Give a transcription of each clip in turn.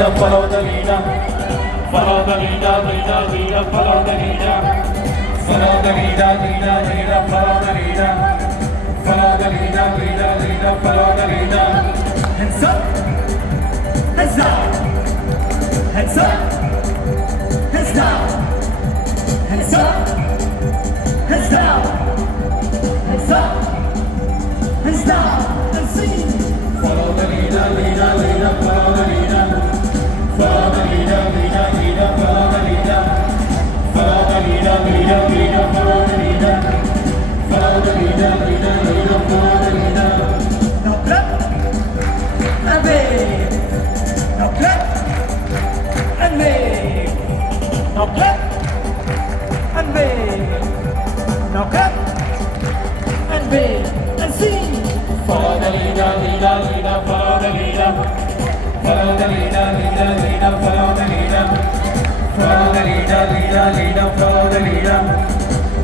leader, follow the leader. Follow the leader, leader, leader, follow the leader. Follow the leader, leader, leader, follow the leader. Follow the leader, leader, leader, follow the leader. Hands up, hands down, hands up, hands down, hands up, hands down, hands up, hands down, and sing. Follow the leader, leader, leader, follow the leader. Follow the leader, leader, leader, follow the leader. Follow the leader, leader, leader, follow the leader. Follow the leader, leader, leader, follow the leader. Now clap and wave. Now clap and wave. Now clap and wave. Now clap and wave and sing. Follow the leader, leader, leader, follow the leader. Follow the leader, leader, leader, follow the leader. Follow the leader, leader, leader, follow the leader.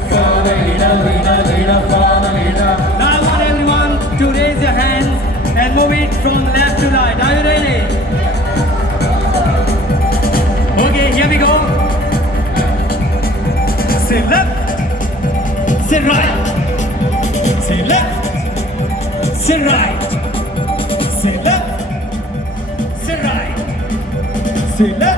Follow the leader, leader, leader, follow the leader. Now I want everyone to raise your hands and move it from left to right. Are you ready? Okay, here we go. Say left, say right, say left, say right, say left, say right, say left.